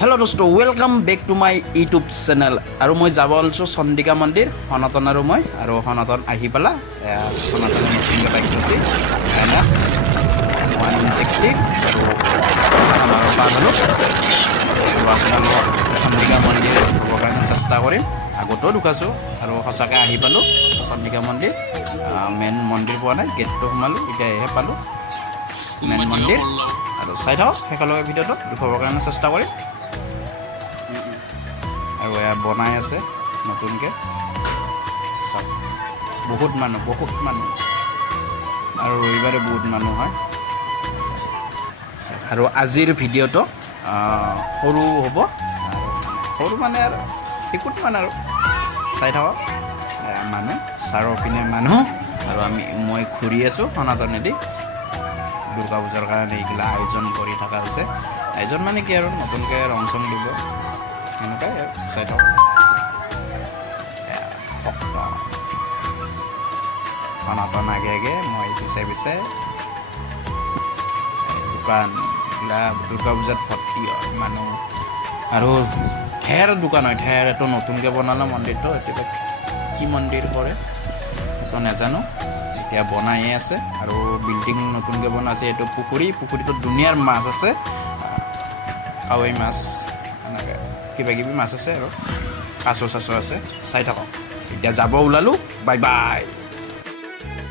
hello' দোস্ত welcome back to my YouTube channel আৰু মই যাব ওলাইছোঁ চন্দিকা মন্দিৰ সনাতন আৰু মই আৰু সনাতন আহি পেলা সনাতনৰ নতুনকৈ বাইক লৈছে NS 160 আৰু খানামাৰৰ পাৰ হ'লোঁ আৰু আপোনালোকক চন্দিকা মন্দিৰ হ'বৰ কাৰণে চেষ্টা কৰিম আগতেও ঢুকাইছোঁ আৰু সঁচাকৈ আহি পালোঁ চন্দিকা মন্দিৰ মেইন মন্দিৰ পোৱা নাই গেটটো সোমালোঁ এতিয়াহে পালোঁ মেইন মন্দিৰ আৰু চাই থাকক শেষলৈকে ভিডিঅ'টো দেখুৱাবৰ কাৰণে চেষ্টা কৰিম আৰু এয়া বনাই আছে নতুনকৈ চাওক বহুত মানুহ আৰু ৰবিবাৰে বহুত মানুহ হয় আৰু আজিৰ ভিডিঅ'টো সৰু হ'ব সৰু মানে আৰু টিকুট মানে আৰু চাই থাকক মানুহ চাৰৰ পিনে মানুহ আৰু মই ঘূৰি আছোঁ সনাতনেদি দুৰ্গা পূজাৰ কাৰণে এইগিলা আয়োজন কৰি থকা হৈছে আয়োজন মানে কি আৰু নতুনকৈ ৰং চং দিব এনেকুৱাই চাই থাকক সনাতন আগে মই পিছে দোকানবিলাক দুৰ্গা পূজাত ভৰ্তি হয় মানুহ আৰু ঢেৰ দোকান হয় ঢেৰ এইটো নতুনকৈ বনালে মন্দিৰটো এতিয়া কি মন্দিৰ কৰে সেইটো নাজানো এতিয়া বনায়ে আছে আৰু বিল্ডিং নতুনকৈ বনাইছে এইটো পুখুৰীটোত দুনিয়াৰ মাছ আছে কাৱৈ মাছ এনেকৈ কিবাকিবি মাছ আছে আৰু কাছ চাছ আছে চাই থাকক এতিয়া যাব ওলালোঁ বাই বাই